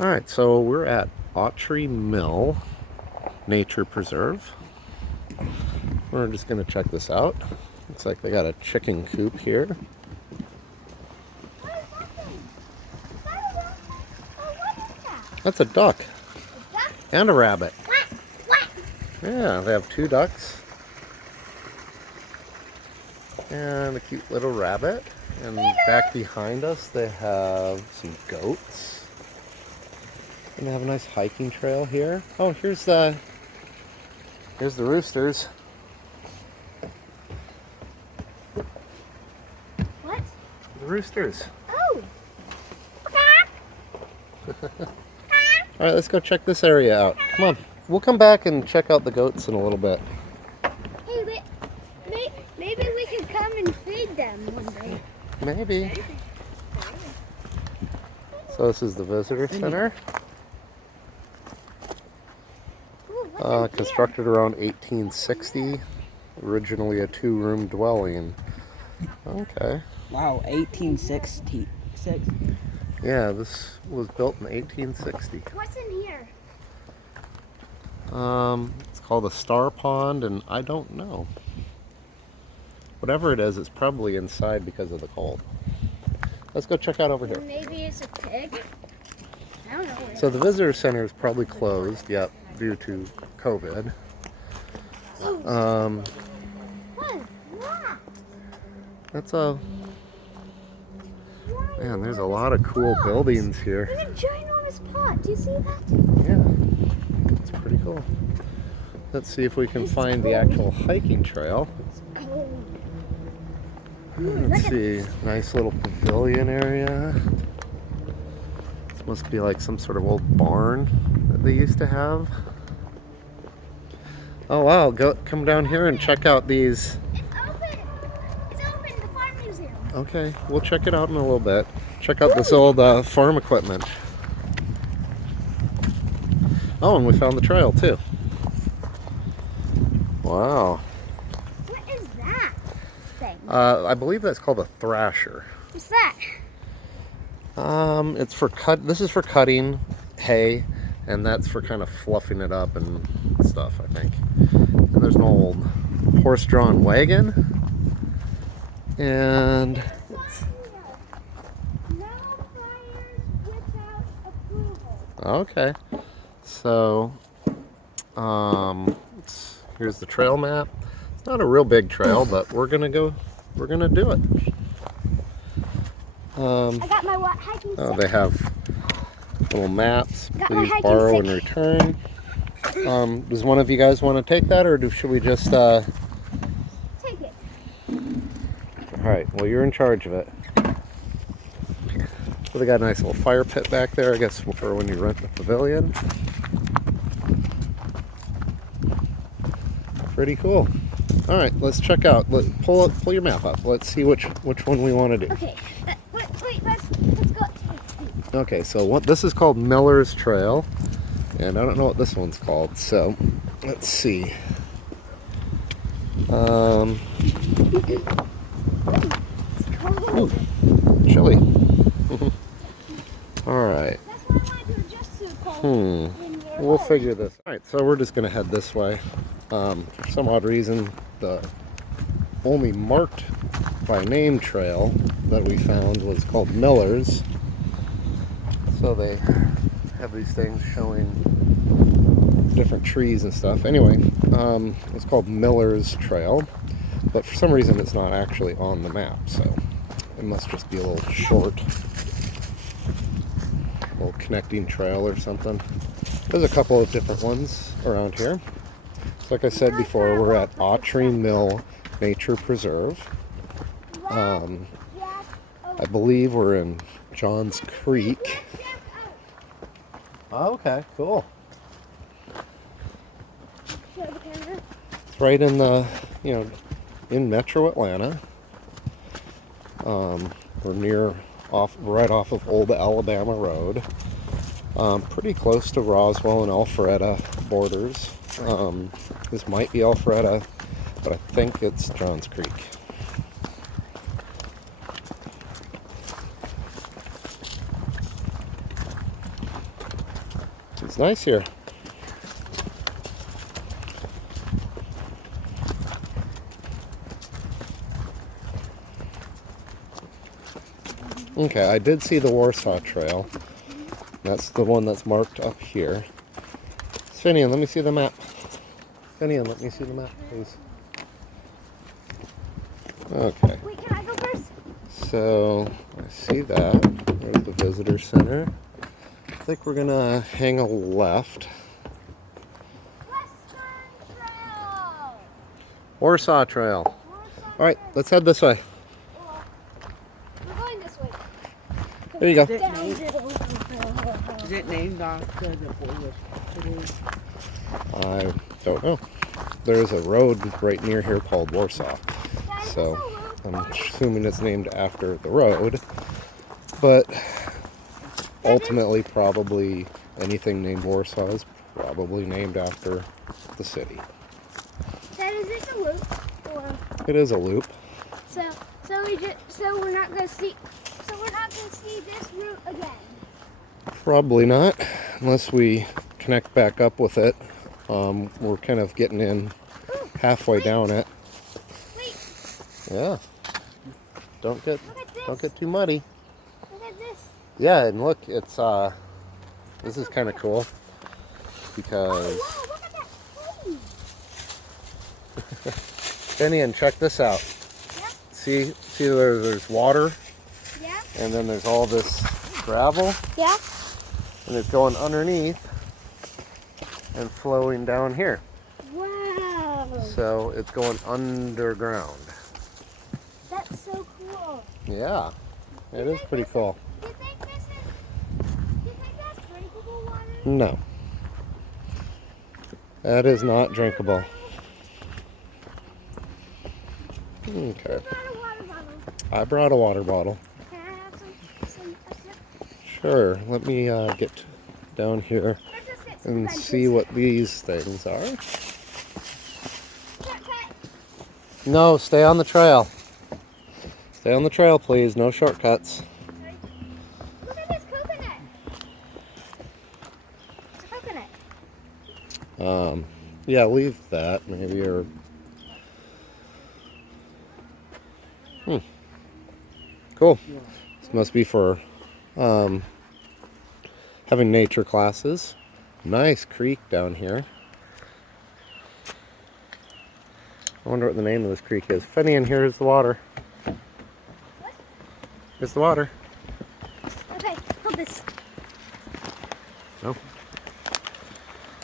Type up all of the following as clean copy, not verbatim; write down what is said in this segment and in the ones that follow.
Alright, so we're at Autrey Mill Nature Preserve. We're just going to check this out. Looks like they got a chicken coop here. What is that thing? Is that a duck? Oh, what is that? That's a duck. A duck? And a rabbit. What? Yeah, they have two ducks. And a cute little rabbit. And back behind us they have some goats. And they have a nice hiking trail here. Oh, here's the roosters. What? The roosters. Oh. Alright, let's go check this area out. Come on. We'll come back and check out the goats in a little bit. Hey, maybe we can come and feed them one day. Maybe. So this is the visitor center. Ooh, Constructed around 1860. Originally a two-room dwelling. Okay. Wow, 1866. Yeah, this was built in 1860. what's in here? It's called a star pond, and I don't know. Whatever it is, it's probably inside because of the cold. Let's go check out over here. Maybe it's a pig. I don't know. So the visitor center is probably closed, yep, due to COVID. What is that? That's a... Man, there's a lot of cool buildings here. There's a ginormous pot. Do you see that? Yeah, it's pretty cool. Let's see if we can find the actual hiking trail. Cold. Let's see, nice little pavilion area. This must be like some sort of old barn that they used to have. Oh wow, come down here and check out these. It's open. It's open. The farm museum. Okay, we'll check it out in a little bit. Check out this old farm equipment. Oh, and we found the trail too. Wow. What is that thing? I believe that's called a thrasher. What's that? It's for this is for cutting hay, and that's for kind of fluffing it up and stuff, I think. And there's an old horse-drawn wagon. And No flyers without approval. okay. So here's the trail map. It's not a real big trail, but we're gonna do it. I got my hiking stick. Oh, they have little maps. Got my Please hiking borrow and stick. return. Does one of you guys want to take that, or should we just? Take it. All right. Well, you're in charge of it. So they got a nice little fire pit back there, I guess, for when you rent the pavilion. Pretty cool. All right, let's check out. Pull your map up. Let's see which one we want to do. Okay. Wait. Let's go. Okay, so this is called Miller's Trail, and I don't know what this one's called. So let's see. It's cold. Ooh, chilly. All right. That's why I wanted to adjust to the cold. We'll figure this. All right, so we're just gonna head this way. For some odd reason, the only marked by name trail that we found was called Miller's. So they have these things showing different trees and stuff. Anyway, it's called Miller's Trail, but for some reason it's not actually on the map, so it must just be a little short, little connecting trail or something. There's a couple of different ones around here. So like I said before, we're at Autrey Mill Nature Preserve. I believe we're in Johns Creek. Oh, okay, cool. It's right in the, in Metro Atlanta. We're right off of Old Alabama Road. Pretty close to Roswell and Alpharetta borders. This might be Alpharetta, but I think it's Johns Creek. It's nice here. Okay, I did see the Warsaw Trail. That's the one that's marked up here. Finian, let me see the map. Finian, let me see the map, please. Okay. Wait, can I go first? So, I see that. There's the visitor center. I think we're gonna hang a left. Western Trail. Warsaw Trail. Warsaw Alright, Trail. let's head this way. We're going this way. There you go. Is it named after the boy it is? I don't know. There's a road right near here called Warsaw. So I'm assuming it's named after the road. But ultimately, probably anything named Warsaw is probably named after the city. Dad, is this a loop? Or It is a loop. so we're not gonna see this route again. Probably not, unless we connect back up with it. We're kind of getting in halfway down it. Wait, Yeah. Don't get look at this. too muddy. Look at this. Yeah, and look, it's this is kind of cool because Whoa, look at that tree. Benny, and check this out. Yeah. See there's water, Yeah. and then there's all this gravel, Yeah. and it's going underneath and flowing down here. Wow. So it's going underground. That's so cool. Yeah, it is pretty cool. Do you think that's drinkable water? No, that is not drinkable. Okay, Got a water bottle. I brought a water bottle. Can I have some a sip? Sure, let me get down here Let's just get some and benches. see what these things are. Shortcut. No, stay on the trail. Stay on the trail, please. No shortcuts. Look at this coconut. It's a coconut. Yeah, leave that maybe, or cool. This must be for having nature classes. Nice creek down here. I wonder what the name of this creek is. Finian, here's the water. Here's the water. Okay, hold this. No.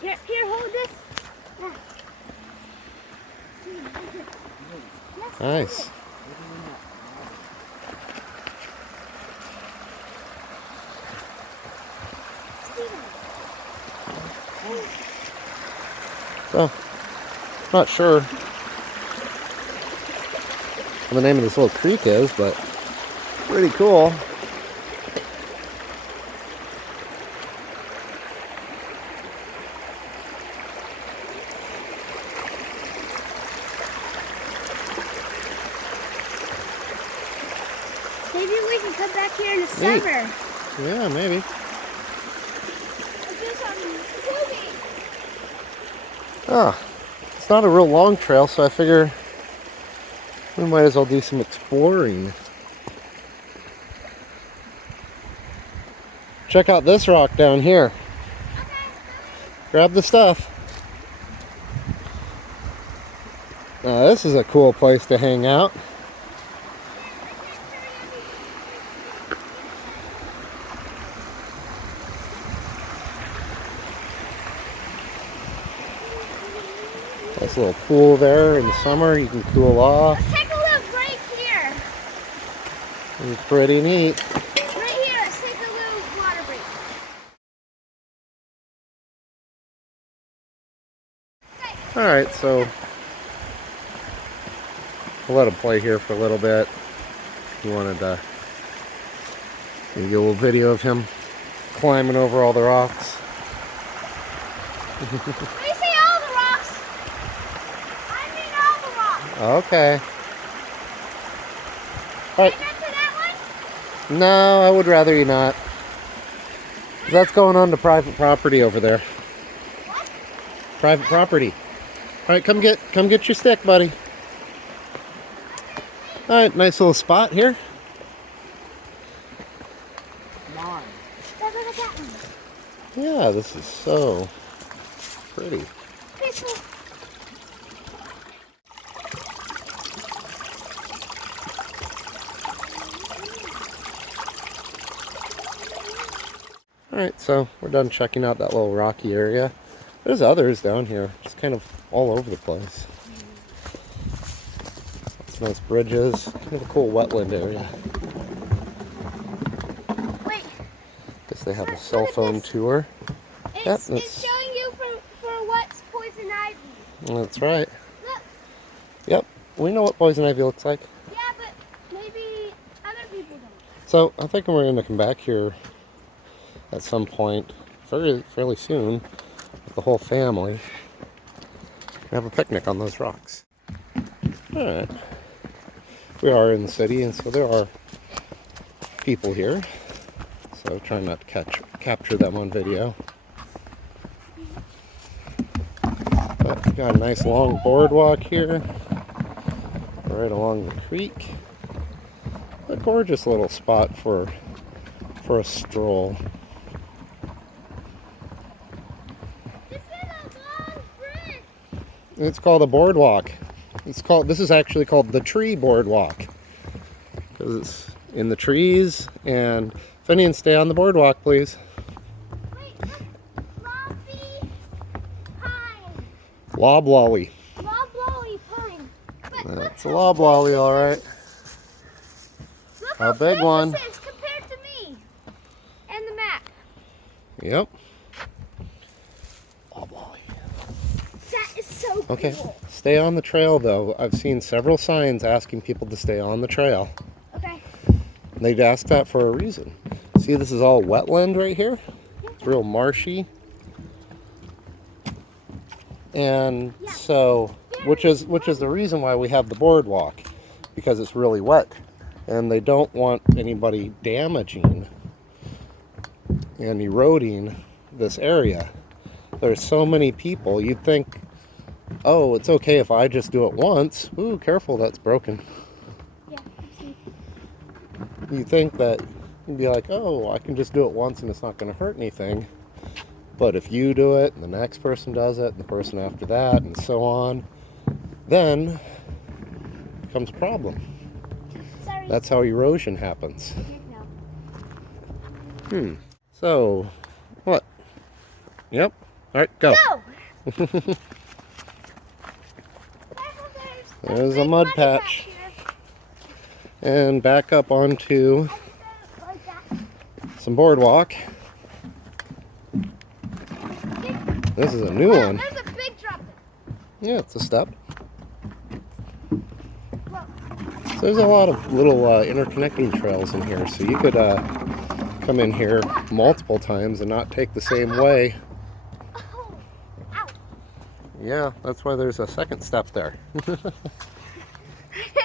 Here, hold this. Ah. Let's hold Nice. it. So, not sure what the name of this little creek is, but pretty cool. Maybe we can come back here in the Neat. summer. Yeah, maybe. And do some tubing. Ah, it's not a real long trail, so I figure we might as well do some exploring. Check out this rock down here. Grab the stuff. Now this is a cool place to hang out. Nice little pool there in the summer. You can cool off. Let's take a look right here. It's pretty neat. Right here, let's take a little water break. Okay. Alright, so we'll let him play here for a little bit. He wanted to get a little video of him climbing over all the rocks. When you say all the rocks, I mean all the rocks. Okay. Can I Alright. get to that one? No, I would rather you not. That's going on to private property over there. What? Private property. All right, come get your stick, buddy. All right, nice little spot here. Come on. Look at that one. Yeah, this is so pretty. Peaceful. All right, so we're done checking out that little rocky area. There's others down here, just kind of all over the place. Some nice bridges, kind of a cool wetland area. Wait, Guess they have a Look cell at phone this. tour. it's that's- showing you for what's poison ivy. That's right. Look, Yep, we know what poison ivy looks like. yeah, but maybe other people don't. So I think we're going to come back here at some point fairly soon with the whole family and have a picnic on those rocks. All right. We are in the city, and so there are people here. So trying not to capture them on video. But we've got a nice long boardwalk here, right along the creek. A gorgeous little spot for a stroll. This is a long bridge. It's called a boardwalk. This is actually called the tree boardwalk because it's in the trees. And Finian, stay on the boardwalk, please. Wait, look. Lobby pine. Loblolly. Loblolly pine. But look That's a loblolly, all right. Look A how big big one. this is compared to me and the map. Yep. Loblolly. That is so Okay, cool. stay on the trail though. I've seen several signs asking people to stay on the trail. Okay. And they'd ask that for a reason. See, this is all wetland right here. It's real marshy. And Yeah. so, which is the reason why we have the boardwalk, because it's really wet. And they don't want anybody damaging and eroding this area. There's so many people, you'd think, oh, it's okay if I just do it once. Ooh, careful, that's broken. Yeah. I see. You think that you'd be like, oh, I can just do it once and it's not going to hurt anything. But if you do it, and the next person does it, and the person after that, and so on, then it becomes a problem. Sorry. That's how erosion happens. No. So, what? Yep. All right, go. Go! There's a mud patch. And back up onto Like that. some boardwalk. This is a new Wow, one. there's a big drop. Yeah, it's a step. Look. So there's a lot of little interconnecting trails in here, so you could come in here multiple times and not take the same way. Oh. Ow. Yeah, that's why there's a second step there.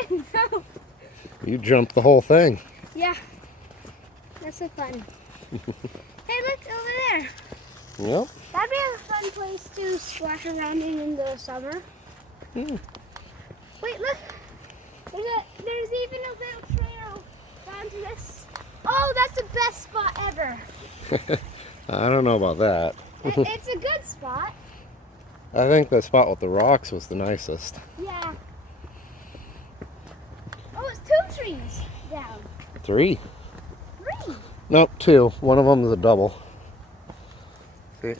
No. You jumped the whole thing. Yeah. That's so fun. Hey, look over there. Yep. That'd be a fun place to splash around in the summer. Hmm. Wait, look. There's even a little trail down to this. Oh, that's the best spot ever. I don't know about that. It's a good spot. I think the spot with the rocks was the nicest. Yeah. Oh, it's 2 trees down. 3. 3. Nope, 2. One of them is a double. See?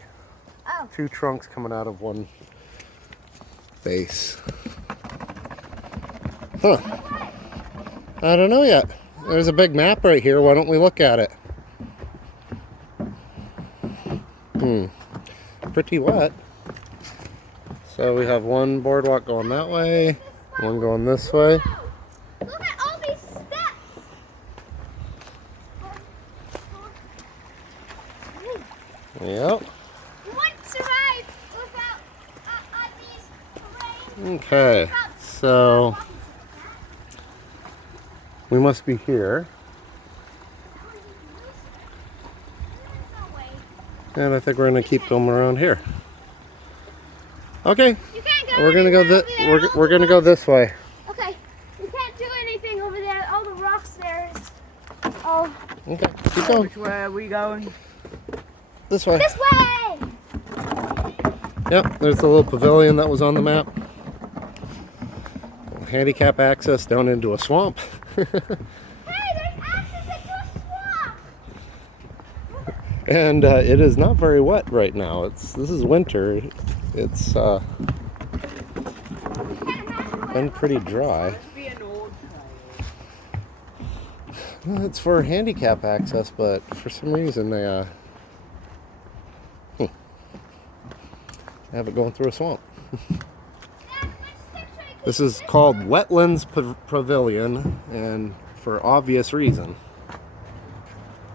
Oh. 2 trunks coming out of one base. Huh. I don't know yet. There's a big map right here. Why don't we look at it? Pretty wet. So we have one boardwalk going that way, one going this way. Wow. Look at all these steps. Yep. You wouldn't survive without these terrain. Okay. So we must be here. There's no way. And I think we're going to keep going around here. Okay. You can't go We're going to go anywhere over there. we're going to go this way. Okay. You can't do anything over there. All the rocks there is all Okay. Keep going. Which way are we going? This way. this way. Yep, there's the little pavilion that was on the map. Handicap access down into a swamp. Hey, there's access into a swamp. And it is not very wet right now. This is winter. It's been pretty dry. Must be an old trail. Well, it's for handicap access, but for some reason they have it going through a swamp. This is called Wetlands Pavilion, and for obvious reason.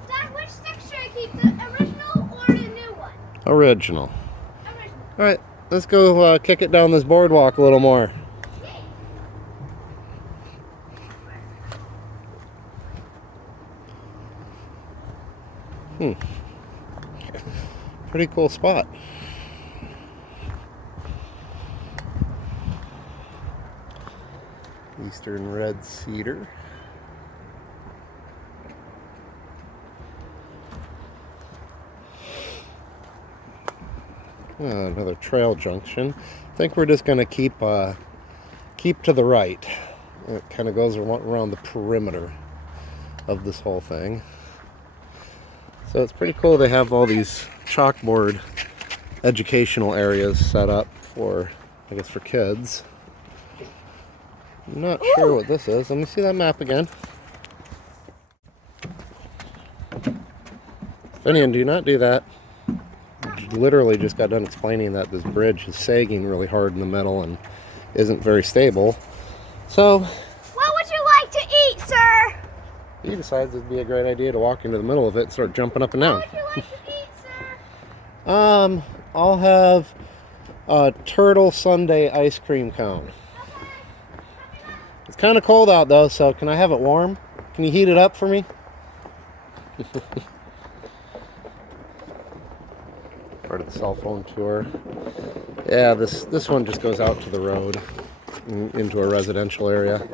Dad, which stick should I keep? The original or the new one? Original. Original. All right, let's go kick it down this boardwalk a little more. Pretty cool spot. Eastern red cedar. Another trail junction. I think we're just going to keep to the right. It kind of goes around the perimeter of this whole thing. So it's pretty cool. They have all these chalkboard educational areas set up for, I guess, for kids. I'm not sure what this is. Let me see that map again. Finian, do not do that. You literally just got done explaining that this bridge is sagging really hard in the middle and isn't very stable. So, What would you like to eat, sir? he decides it'd be a great idea to walk into the middle of it and start jumping up and down. What would you like to eat, sir? I'll have a turtle sundae ice cream cone. It's kind of cold out though, so can I have it warm? Can you heat it up for me? Part of the cell phone tour. Yeah, this one just goes out to the road into a residential area.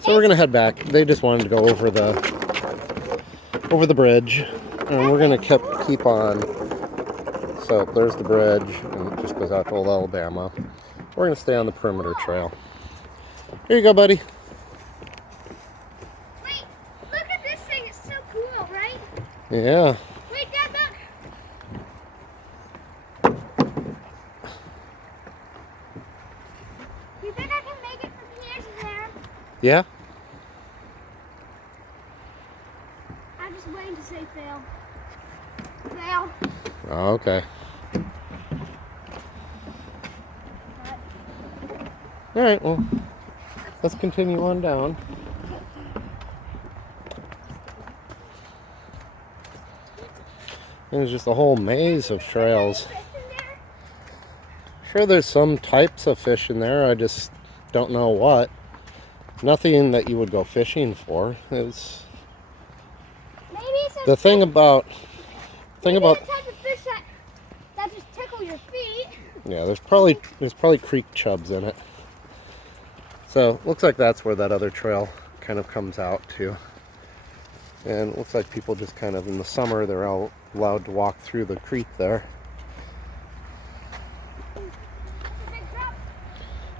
So we're gonna head back. They just wanted to go over the bridge, and we're gonna keep on. So there's the bridge, and it just goes out to Old Alabama. We're gonna stay on the perimeter trail. Here you go, buddy. Wait, look at this thing. It's so cool, right? Yeah. Wait, Dad, look. You think I can make it from here to there? Yeah. I'm just waiting to say fail. Fail. Oh, okay. All right. Well, let's continue on down. There's just a whole maze of trails. Sure, there's some types of fish in there. I just don't know what. Nothing that you would go fishing for. It's Maybe some the thing about the type of fish that just tickle your feet. yeah. There's probably creek chubs in it. So looks like that's where that other trail kind of comes out to. And it looks like people just kind of in the summer they're all allowed to walk through the creek there.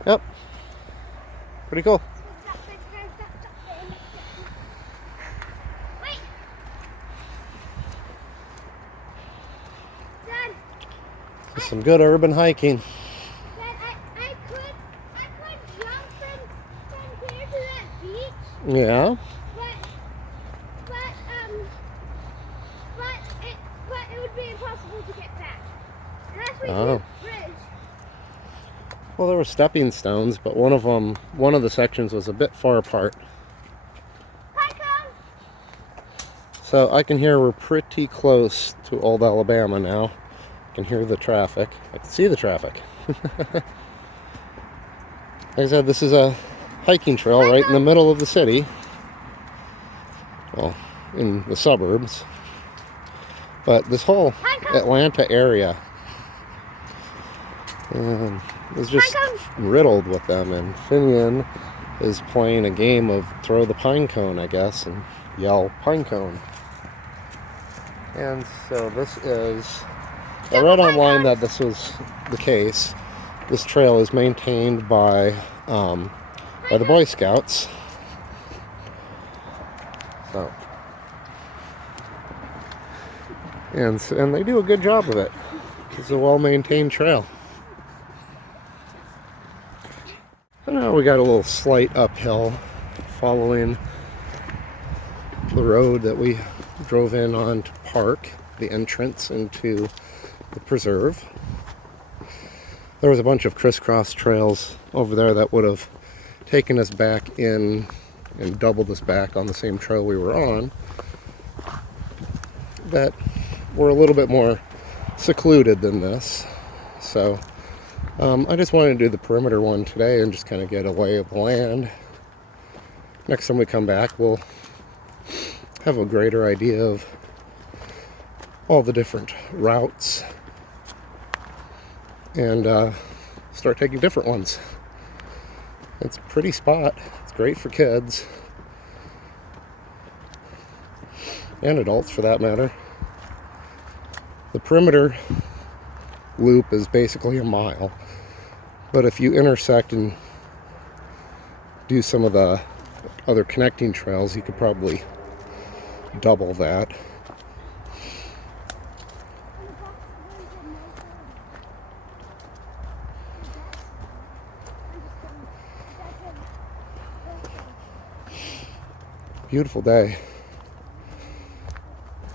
Yep. Pretty cool. Wait. Dad, Just some good urban hiking. Dad, I could jump from here to that beach, Yeah. but it would be impossible to get back. Unless we Oh. do the bridge. Well, there were stepping stones, but one of the sections was a bit far apart. Hi, Cone. So I can hear we're pretty close to Old Alabama now. I can hear the traffic. I can see the traffic. Like I said, this is a hiking trail right in the middle of the city. Well, in the suburbs. But this whole Hi, Atlanta area. And it's just riddled with them. And Finian is playing a game of throw the pine cone, I guess, and yell pine cone. And so this is, I read online that this was the case. This trail is maintained by the Boy Scouts. So, and they do a good job of it. It's a well-maintained trail. So now we got a little slight uphill following the road that we drove in on to park, the entrance into the preserve. There was a bunch of crisscross trails over there that would have taken us back in and doubled us back on the same trail we were on, that were a little bit more secluded than this. So I just wanted to do the perimeter one today and just kind of get a lay of the land. Next time we come back, we'll have a greater idea of all the different routes and start taking different ones. It's a pretty spot. It's great for kids and adults for that matter. The perimeter loop is basically a mile, but if you intersect and do some of the other connecting trails, you could probably double that. Beautiful day.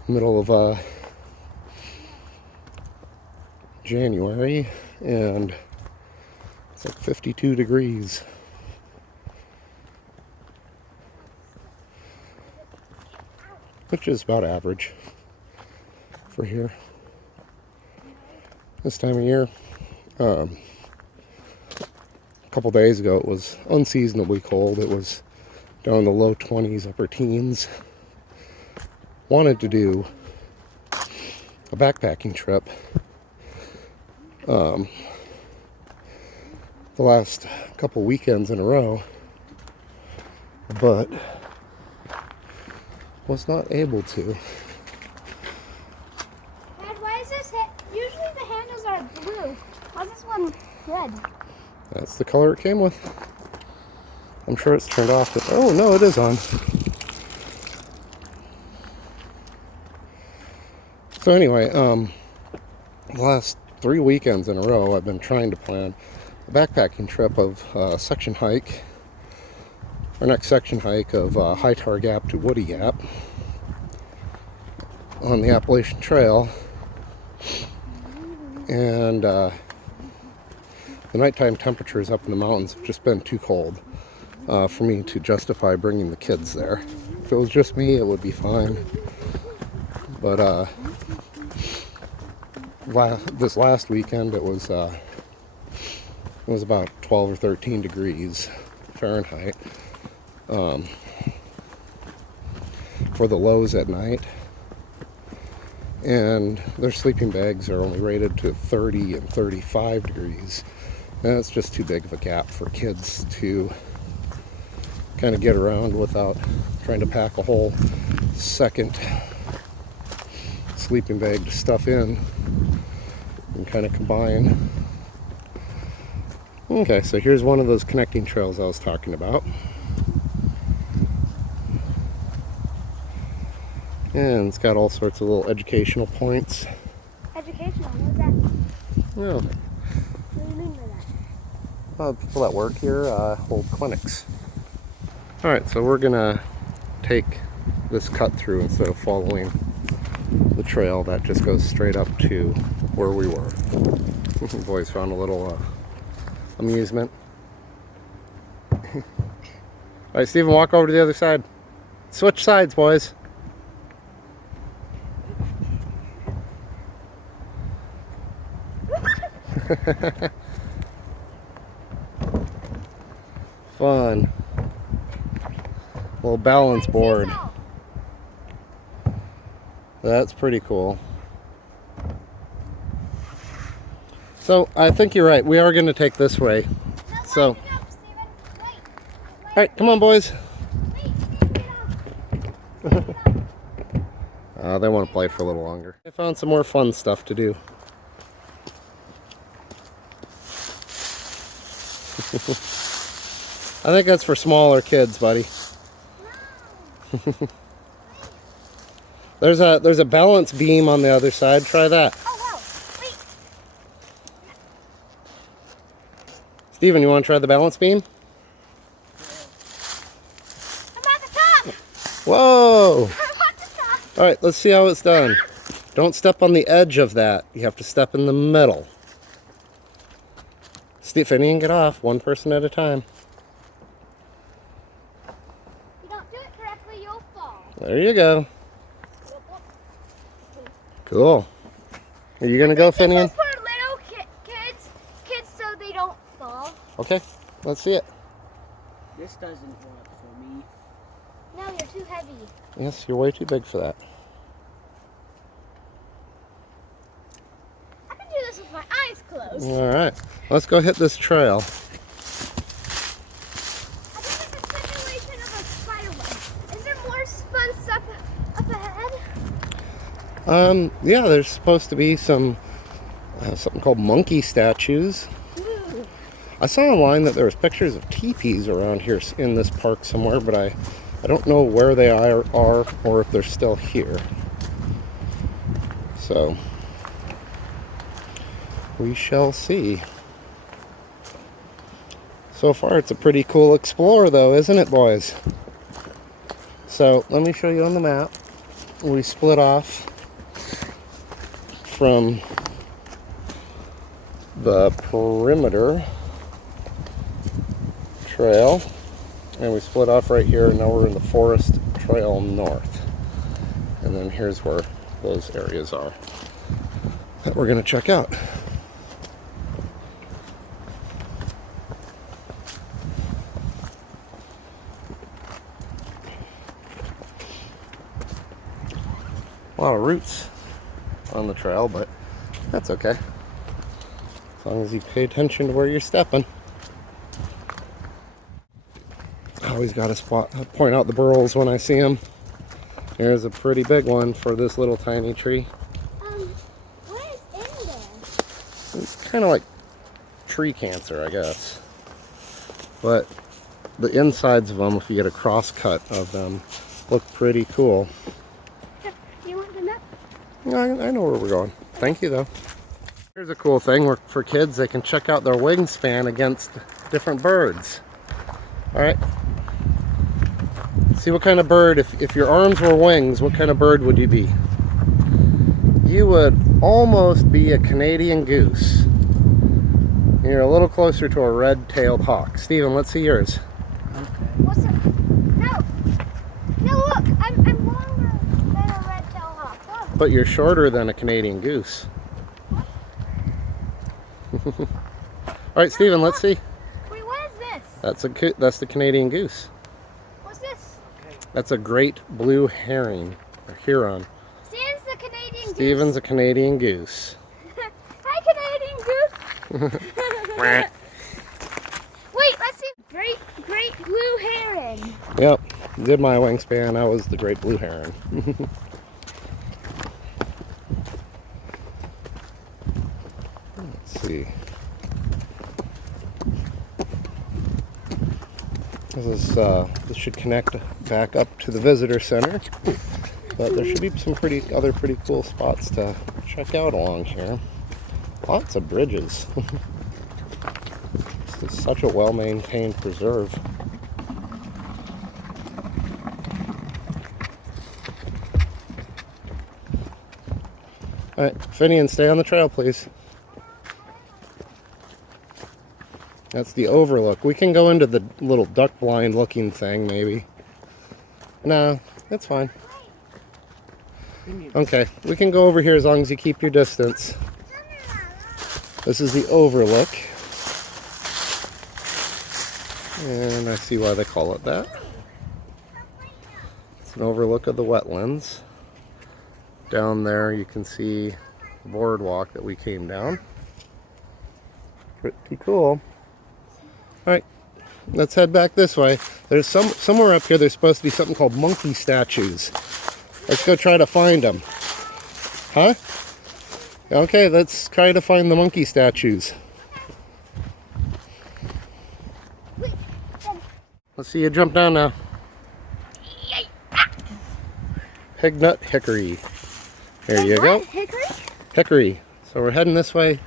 Middle of January, and it's like 52 degrees. Which is about average for here this time of year. A couple days ago it was unseasonably cold. It was down in the low 20s, upper teens. Wanted to do a backpacking trip. The last couple weekends in a row, but was not able to. Dad, why is this usually the handles are blue? Why is this one red? That's the color it came with. I'm sure it's turned off. Oh no, it is on. So anyway, the last 3 weekends in a row I've been trying to plan a backpacking trip of section hike. Our next section hike of High Tar Gap to Woody Gap on the Appalachian Trail. And the nighttime temperatures up in the mountains have just been too cold for me to justify bringing the kids there. If it was just me, it would be fine. But this last weekend it was about 12 or 13 degrees Fahrenheit for the lows at night, and their sleeping bags are only rated to 30 and 35 degrees. And it's just too big of a gap for kids to kind of get around without trying to pack a whole second sleeping bag to stuff in and kind of combine. Okay, so here's one of those connecting trails I was talking about. And it's got all sorts of little educational points. Educational, what is that? Yeah. What do you mean by that? People that work here hold clinics. Alright, so we're gonna take this cut through instead of following the trail that just goes straight up to where we were. The boys found a little amusement. Alright, Steven, walk over to the other side. Switch sides, boys. Fun. Little balance board. That's pretty cool. So I think you're right. We are going to take this way. So, all right, come on, boys. They want to play for a little longer. I found some more fun stuff to do. I think that's for smaller kids, buddy. There's a balance beam on the other side. Try that. Oh, wow. Wait. Steven, you want to try the balance beam? I'm at the top. Whoa! I'm at the top. All right, let's see how it's done. Don't step on the edge of that. You have to step in the middle. Finian, get off. One person at a time. If you don't do it correctly, you'll fall. There you go. Cool. Are you gonna go, Finian? This is for little kids, so they don't fall. Okay, let's see it. This doesn't work for me. No, you're too heavy. Yes, you're way too big for that. I can do this with my eyes closed. All right, let's go hit this trail. I think it's a simulation of a spider web. Is there more fun stuff up ahead? Yeah, there's supposed to be some something called monkey statues. Ooh. I saw online that there was pictures of teepees around here in this park somewhere, but I don't know where they are or if they're still here. So we shall see. So far it's a pretty cool explore though, isn't it, boys? So let me show you on the map. We split off from the perimeter trail and we split off right here, and now we're in the forest trail north, and then here's where those areas are that we're going to check out. A lot of roots on the trail, but that's okay as long as you pay attention to where you're stepping. I always got to point out the burls when I see them. Here's a pretty big one for this little tiny tree. What is in there? It's kind of like tree cancer, I guess. But the insides of them, if you get a cross cut of them, look pretty cool. You want the nut? I know where we're going. Thank you, though. Here's a cool thing where for kids, they can check out their wingspan against different birds. All right. See what kind of bird, if your arms were wings, what kind of bird would you be? You would almost be a Canadian goose. You're a little closer to a red-tailed hawk. Steven, let's see yours. Okay. What's it? No. No, look. I'm longer than a red-tailed hawk. Look. But you're shorter than a Canadian goose. All right, Steven, let's see. Wait, what is this? That's the Canadian goose. What's this? That's a great blue herring, or Heron. Stan's the Canadian Steven's a Canadian goose. goose. Hi, Canadian goose. Wait, let's see. Great blue heron. Yep, did my wingspan. I was the great blue heron. Let's see. This should connect back up to the visitor center, but there should be some other pretty cool spots to check out along here. Lots of bridges. This is such a well-maintained preserve. All right, Finian, stay on the trail, please. That's the overlook. We can go into the little duck blind looking thing, maybe. No, that's fine. Okay, we can go over here as long as you keep your distance. This is the overlook. And I see why they call it that. It's an overlook of the wetlands. Down there you can see the boardwalk that we came down. Pretty cool. Alright, let's head back this way. There's somewhere up here there's supposed to be something called monkey statues. Let's go try to find them. Huh? Okay, let's try to find the monkey statues. Let's see you jump down now. Pignut Hickory. There you go. Hickory? Hickory. So we're heading this way.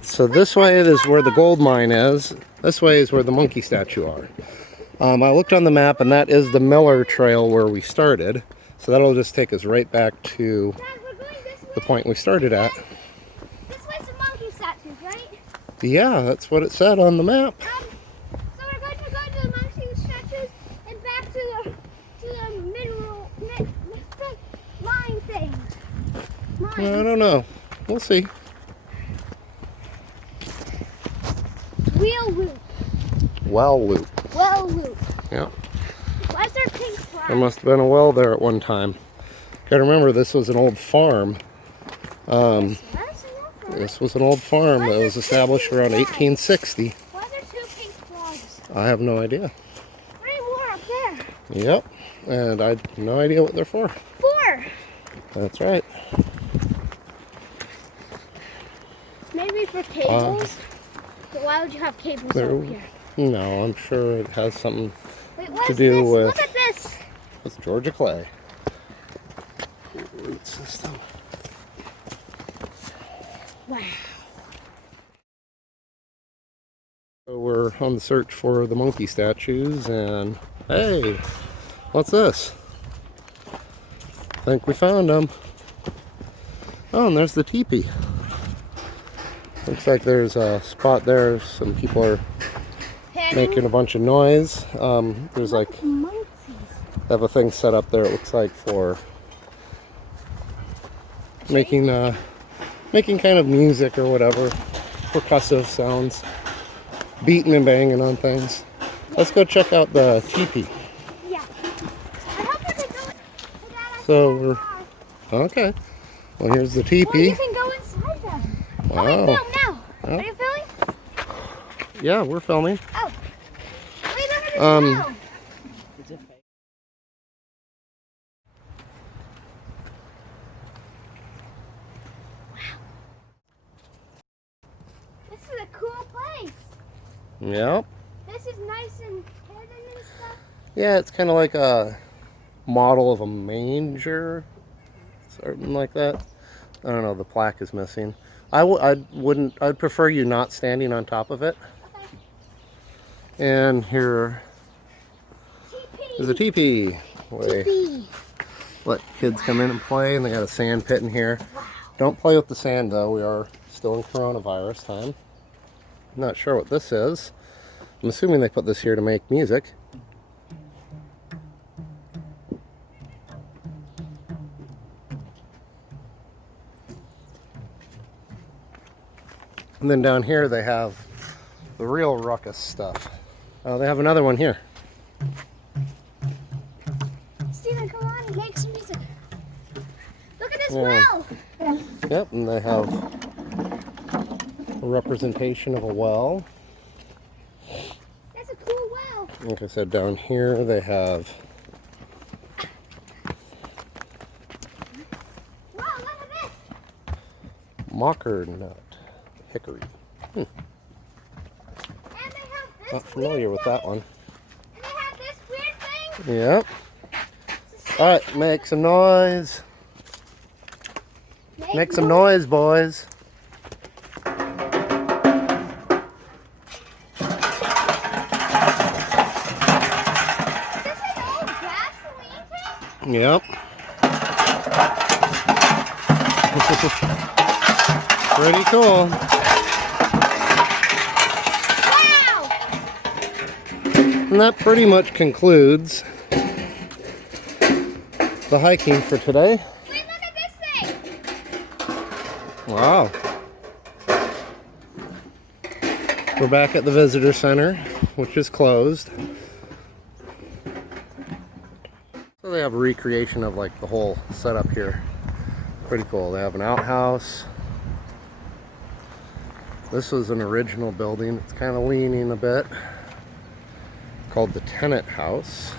So this way is where the gold mine is. This way is where the monkey statue are. I looked on the map and that is the Miller Trail where we started. So that'll just take us right back to Dad, we're going this way. the point we started at. This way's the monkey statues, right? Yeah, that's what it said on the map. So we're going to go to the monkey statues and back to the mineral mine thing. I don't know. We'll see. Wheel loop. Well loop. Well loop. Yeah. Why is there pink flag? There must have been a well there at one time. Gotta remember this was an old farm. This was an old farm that was established around 1860. Why are there two pink flags? I have no idea. Three more up there. Yep. And I have no idea what they're for. 4. That's right. Maybe for cables. But why would you have cables over here? No, I'm sure it has something Wait, what to is do this? with Look at this. with Georgia clay. Root system. Wow. So we're on the search for the monkey statues, and hey, what's this? I think we found them. Oh, and there's the teepee. Looks like there's a spot there. Some people are making a bunch of noise. There's like, Monkeys. they have a thing set up there, it looks like, for making kind of music or whatever, percussive sounds, beating and banging on things. Let's go check out the teepee. Yeah. I hope we can go. Dad, So we're okay. Well, here's the well, teepee. you can go inside them. Wow. Oh, wait, film now. Oh. Are you filming? Yeah, we're filming. Oh. Wait, look at this well. Is it fake? This is a cool place. Yep. This is nice and hidden and stuff. Yeah, it's kind of like a model of a manger, something like that. I don't know. The plaque is missing. I'd prefer you not standing on top of it. Okay. And here is a teepee. Teepee. Let kids come in and play, and they got a sand pit in here. Wow. Don't play with the sand though. We are still in coronavirus time. I'm not sure what this is. I'm assuming they put this here to make music. And then down here they have the real ruckus stuff. Oh, they have another one here. Steven, come on and make some music. Look at this Yeah. well. Yep, and they have a representation of a well. That's a cool well. Like I said, down here they have Wow, look at this. mocker nut hickory. And they have this Not familiar with that one. And they have this weird thing. Yep. Alright, make some noise. Make some noise, boys. This is an old gasoline tank? Yep. Pretty cool. Wow! And that pretty much concludes the hiking for today. Wait, look at this thing. Wow. We're back at the visitor center, which is closed. So they have a recreation of like the whole setup here. Pretty cool. They have an outhouse. This was an original building. It's kind of leaning a bit. Called the Tenant House.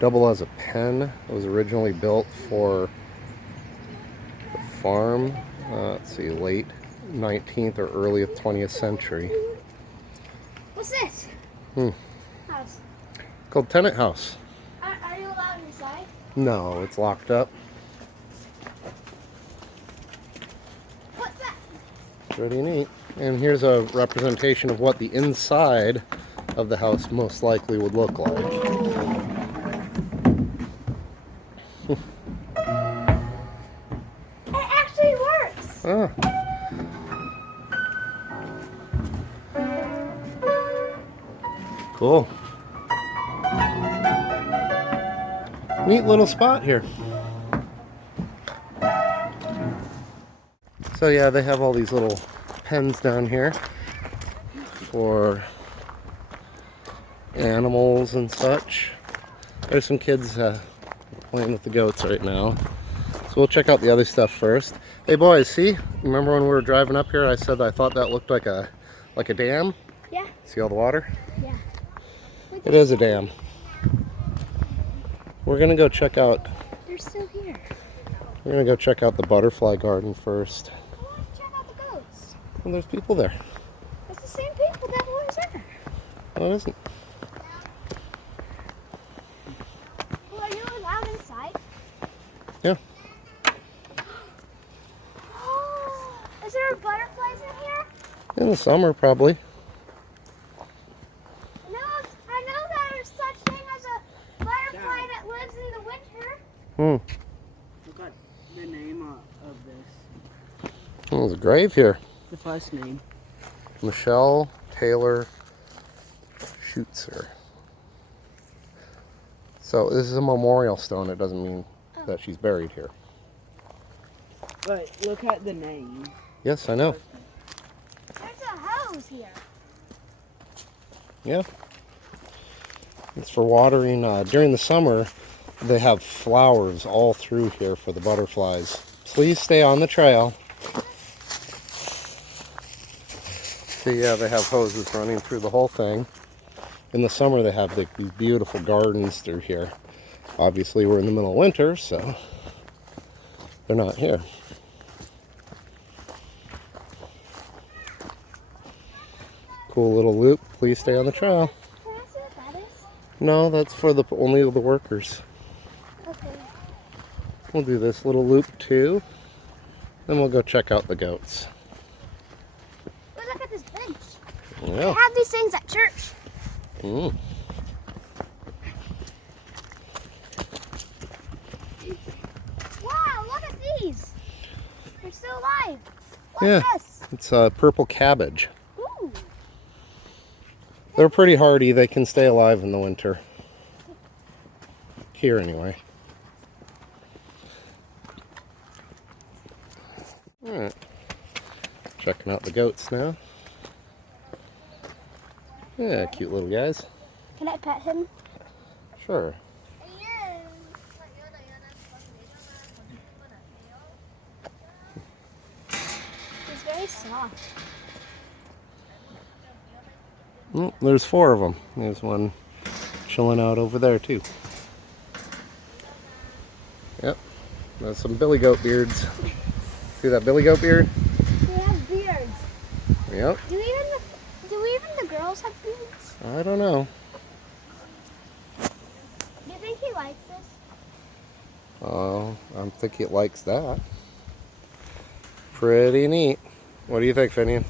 Double as a pen. It was originally built for the farm. Let's see, late 19th or early 20th century. What's this? House. Called Tenant House. Are you allowed inside? No, it's locked up. What's that? Pretty neat. And here's a representation of what the inside of the house most likely would look like. It actually works. Ah. Cool. Neat little spot here. So yeah, they have all these little pens down here for animals and such. There's some kids playing with the goats right now. So we'll check out the other stuff first. Hey boys, see? Remember when we were driving up here I said I thought that looked like a dam? Yeah. See all the water? Yeah. It is a dam. We're gonna go check out They're still here. We're gonna go check out the butterfly garden first. I want to check out the goats. Well, there's people there. It's the same people that was there. Oh, it isn't. Well, are you allowed inside? Yeah. Oh, is there butterflies in here? In the summer, probably. I know there's such thing as a butterfly that lives in the winter. Look at the name of this. Oh, there's a grave here. The first name. Michelle Taylor Schutzer. So this is a memorial stone. It doesn't mean that she's buried here. But look at the name. Yes, I know. There's a hose here. Yeah. It's for watering. During the summer, they have flowers all through here for the butterflies. Please stay on the trail. See, yeah, they have hoses running through the whole thing. In the summer, they have these beautiful gardens through here. Obviously, we're in the middle of winter, so they're not here. Cool little loop. Please stay on the trail. Can I see what that is? No, that's for only the workers. Okay. We'll do this little loop too. Then we'll go check out the goats. Oh, look at this bench. They Yeah. have these things at church. Mm. Wow, look at these. They're still alive. What's Yeah. this? It's purple cabbage. Ooh. They're pretty hardy. They can stay alive in the winter. Here anyway. Alright. Checking out the goats now. Yeah, cute little guys. Can I pet him? Sure. He's very soft. Oh, there's 4 of them. There's one chilling out over there too. Yep. There's some billy goat beards. See that billy goat beard? They have beards. Yep. Do even the girls have beards? I don't know. Do you think he likes this? Oh, I think it likes that. Pretty neat. What do you think, Finian?